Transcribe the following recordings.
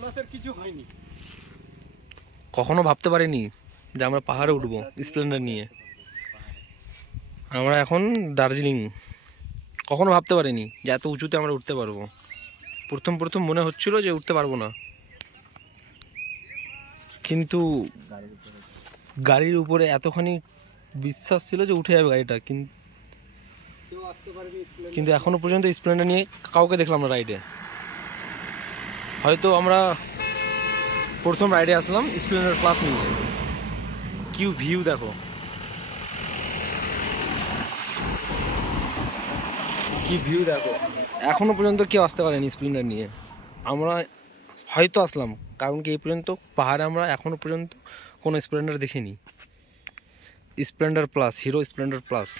প্লাসের কিছু হয়নি। কখনো ভাবতে পারিনি যে আমরা পাহাড়ে উঠবো স্প্লেন্ডার নিয়ে। আমরা এখন দার্জিলিং, কখনো ভাবতে পারিনি যে এত উঁচুতে আমরা উঠতে পারবো। প্রথম মনে হচ্ছিল যে উঠতে পারবো না, কিন্তু গাড়ির উপরে এতখানি বিশ্বাস ছিল যে উঠে যাবে গাড়িটা। কিন্তু এখনো পর্যন্ত স্প্লেন্ডার নিয়ে কাউকে দেখলাম না রাইডে। হয়তো আমরা প্রথম রাইডে আসলাম স্প্লেন্ডার প্লাস নিয়ে। কি ভিউ দেখো, কি ভিউ দেখো। এখনো পর্যন্ত কেউ আসতে পারেনি স্প্লেন্ডার নিয়ে, আমরা হয়তো আসলাম। কারণ কি এই পর্যন্ত পাহাড়ে আমরা এখনো পর্যন্ত কোনো স্প্লেন্ডার দেখিনি। Splendor plus, hero Splendor plus.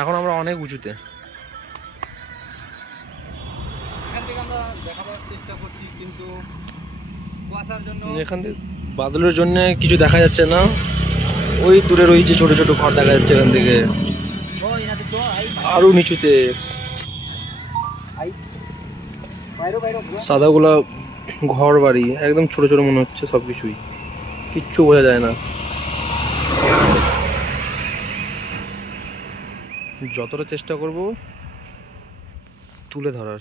এখন আমরা অনেক উঁচুতে। এখান থেকে আমরা দেখাবার চেষ্টা করছি, কিন্তু কুয়াশার জন্য, এখান থেকে বাদলের জন্য কিছু দেখা যাচ্ছে না। ওই দূরে রয়েছে ছোট ছোট ঘর দেখা যাচ্ছে এখান থেকে, আরো নিচুতে সাদাগুলা ঘর বাড়ি, একদম ছোট ছোট মনে হচ্ছে সবকিছুই, কিচ্ছু বোঝা যায় না। যতটা চেষ্টা করব তুলে ধরার।